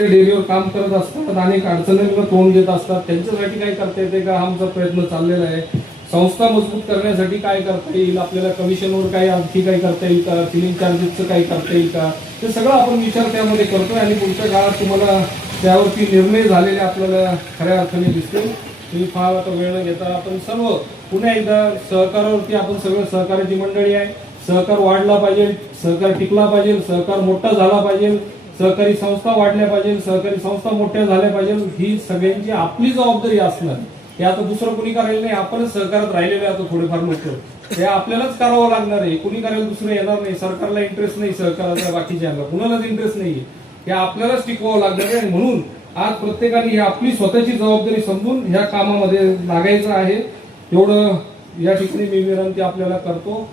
ते डेरीवर काम करत असतात अनेक अडचणींना तोंड देत असतात. त्यांच्यासाठी काय करता येते का? आमचा प्रयत्न चाललेला आहे. संस्था मजबूत करण्यासाठी काय करता येईल? आपल्याला कमिशनवर काही आणखी काही करता येईल का? सिलिंग चार्जेसचं काही करता येईल का? ते सगळं आपण विचार त्यामध्ये करतोय आणि पुढच्या काळात तुम्हाला त्यावरती निर्णय झालेले आपल्याला खऱ्या अर्थाने दिसतील. तुम्ही फार आता वेळ न घेता आपण सर्व पुन्हा एकदा सहकारावरती आपण सगळं सहकाराची मंडळी आहे. सहकार वाढला पाहिजे सहकार टिकला पाहिजे सहकार मोठा झाला पाहिजे. सहकारी संस्था वाढल्या पाहिजे सहकारी संस्था मोठ्या झाल्या पाहिजे ही सगळ्यांची आपली जबाबदारी असणार. हे आता दुसरं कुणी करायला नाही आपणच सहकारात राहिलेले आता थोडेफार मोठं. हे आपल्यालाच करावं लागणार आहे. कुणी करायला दुसरं येणार नाही सरकारला इंटरेस्ट नाही सहकाराचा बाकीच्या कुणालाच इंटरेस्ट नाही हे आपल्यालाच टिकवावं लागणार आहे. म्हणून आज प्रत्येकाने ही आपली स्वतःची जबाबदारी समजून ह्या कामामध्ये लागायचं आहे. एवढं या ठिकाणी मी विनंती आपल्याला करतो.